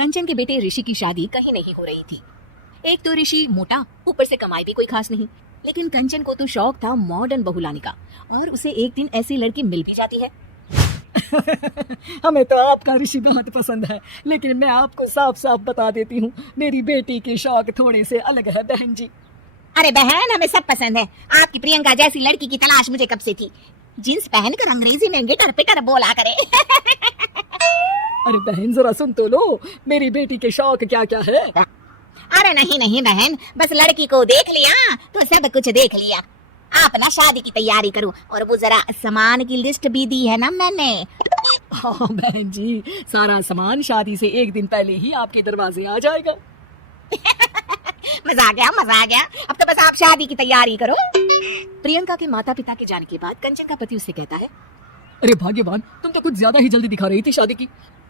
कंचन के बेटे ऋषि की शादी कहीं नहीं हो रही थी। एक तो ऋषि मोटा, ऊपर से कमाई भी कोई खास नहीं, लेकिन कंचन को तो शौक था मॉडर्न बहू लाने का, और उसे एक दिन ऐसी लड़की मिल भी जाती है। हमें तो आपका ऋषि बहुत पसंद है, लेकिन मैं आपको साफ साफ बता देती हूँ, मेरी बेटी के शौक थोड़े से अलग है बहन जी। अरे बहन, हमें सब पसंद है। आपकी प्रियंका जैसी लड़की की तलाश मुझे कब से थी। जींस पहनकर अंग्रेजी में गिटर पिटर बोला करे। अरे बहन जरा सुन तो लो, मेरी बेटी के शौक क्या क्या है। अरे नहीं नहीं बहन, बस लड़की को देख लिया तो सब कुछ देख लिया। आप ना शादी की तैयारी करो, और वो जरा सामान की लिस्ट भी दी है ना मैंने। हाँ बहन जी, सारा सामान शादी से एक दिन पहले ही आपके दरवाजे आ जाएगा। मजा आ गया, मजा आ गया। अब तो बस आप शादी की तैयारी करो। प्रियंका के माता पिता के जाने के बाद कंचन का पति उससे कहता है, अरे भाग्यवान, तुम तो कुछ ज्यादा ही जल्दी दिखा रही थी शादी की।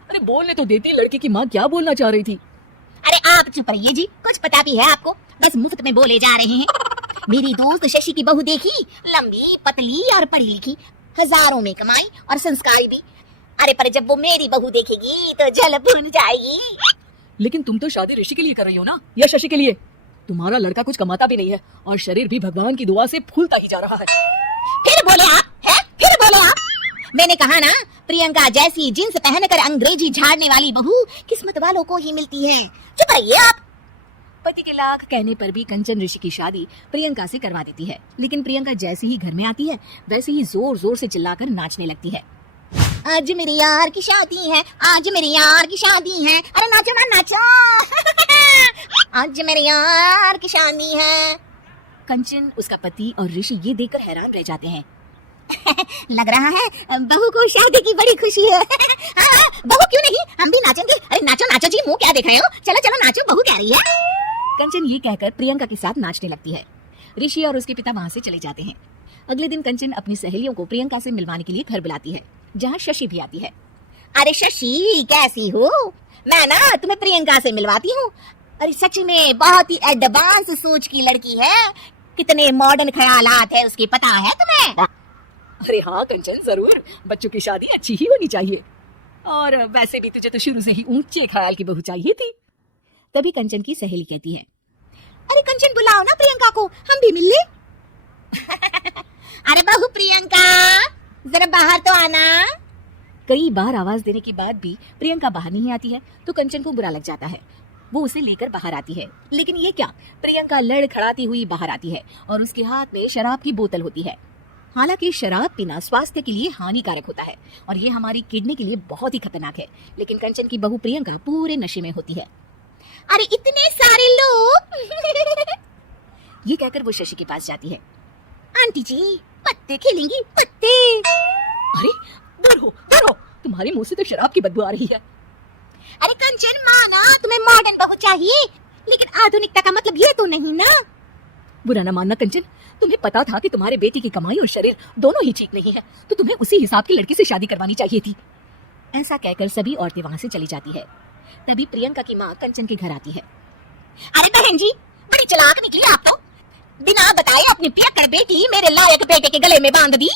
अरे बोलने तो देती, लड़की की माँ क्या बोलना चाह रही थी। अरे आप चुप रहिए जी, कुछ पता भी है आपको, बस मुफ्त में बोले जा रहे हैं। मेरी दोस्त शशि की बहू देखी, लंबी पतली और पढ़ी लिखी, हजारों में कमाई और संस्कारी भी। अरे पर जब वो मेरी बहू देखेगी तो जल भुन जाएगी। लेकिन तुम तो शादी ऋषि के लिए कर रही हो ना, या शशि के लिए? तुम्हारा लड़का कुछ कमाता भी नहीं है, और शरीर भी भगवान की दुआ से फूलता ही जा रहा है। फिर बोले आप, है? फिर बोले आप। मैंने कहा ना, प्रियंका जैसी जींस पहनकर अंग्रेजी झाड़ने वाली बहू किस्मत वालों को ही मिलती है। चुप रहिए आप। पति के लाख कहने पर भी कंचन ऋषि की शादी प्रियंका से करवा देती है, लेकिन प्रियंका जैसे ही घर में आती है वैसे ही जोर जोर से चिल्लाकर नाचने लगती है। आज मेरे यार की शादी है, आज मेरे यार की शादी है, अरे नाचो ना नाचो। आज मेरे यार की शादी है। कंचन, उसका पति और ऋषि ये देखकर हैरान रह जाते हैं। लग रहा है बहू को शादी की बड़ी खुशी है। हाँ, बहू क्यों नहीं, हम भी नाचेंगे। अरे नाचो नाचो जी, मुंह क्या दिखाए हो, चलो चलो नाचो, बहू कह रही है। कंचन ये कहकर प्रियंका के साथ नाचने लगती है। ऋषि और उसके पिता वहां से चले जाते हैं। अगले दिन कंचन अपनी सहेलियों को प्रियंका से मिलवाने के लिए घर बुलाती है, जहाँ शशि भी आती है। अरे शशि, कैसी हो? मैं ना तुम्हें प्रियंका से मिलवाती हूँ। अरे सच में बहुत ही एडवांस सोच की लड़की है, कितने मॉडर्न ख्यालात है उसके, पता है तुम्हें? अरे हाँ कंचन, जरूर, बच्चों की शादी अच्छी ही होनी चाहिए, और वैसे भी तुझे तो शुरू से ही ऊंचे ख्याल की बहू चाहिए थी। तभी कंचन की सहेली कहती है, अरे कंचन बुलाओ ना प्रियंका को, हम भी मिल ले। अरे बहू प्रियंका, जरा बाहर तो आना। कई बार आवाज देने के बाद भी प्रियंका बाहर नहीं आती है तो कंचन को बुरा लग जाता है। वो उसे लेकर बाहर आती है, लेकिन ये क्या, प्रियंका लड़खड़ाती हुई बाहर आती है और उसके हाथ में शराब की बोतल होती है। हालांकि शराब पीना स्वास्थ्य के लिए हानिकारक होता है और ये हमारी किडनी के लिए बहुत ही खतरनाक है, लेकिन कंचन की बहू प्रियंका पूरे नशे में होती है। अरे इतने सारे लोग। ये कहकर वो शशि के पास जाती है। आंटी जी, पत्ते खेलेंगी, पत्ते। अरे डरो, तुम्हारे मुंह से तो शराब की बदबू आ रही है। अरे कंचन, माना तुम्हें मॉडर्न बहू चाहिए, लेकिन आधुनिकता का मतलब ये तो नहीं ना। बुरा ना मानना कंचन, तुम्हें पता था कि तुम्हारे बेटी की कमाई और शरीर दोनों ही ठीक नहीं है, तो तुम्हें उसी हिसाब की लड़की से शादी करवानी चाहिए थी। ऐसा कहकर सभी औरतें वहां से चली जाती है। तभी प्रियंका की माँ कंचन के घर आती है। अरे बहन जी, बड़ी चालाक निकली आप तो, बिना बताए अपनी पियक्कड़ बेटी मेरे लायक बेटे के गले में बांध दी।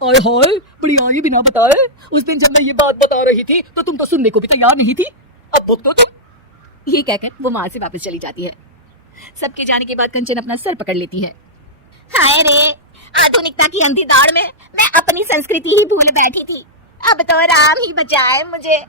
आय हाय, बड़ी आई बिना बताए। उस दिन जब मैं ये बात बता रही थी तो तुम तो सुनने को भी तैयार नहीं थी, अब भुगतो तुम। ये कहकर वो वहां से वापस चली जाती है। सबके जाने के बाद कंचन अपना सर पकड़ लेती है। हाय रे, आधुनिकता की अंधी दौड़ में मैं अपनी संस्कृति ही भूल बैठी थी। अब तो राम ही बचाए मुझे।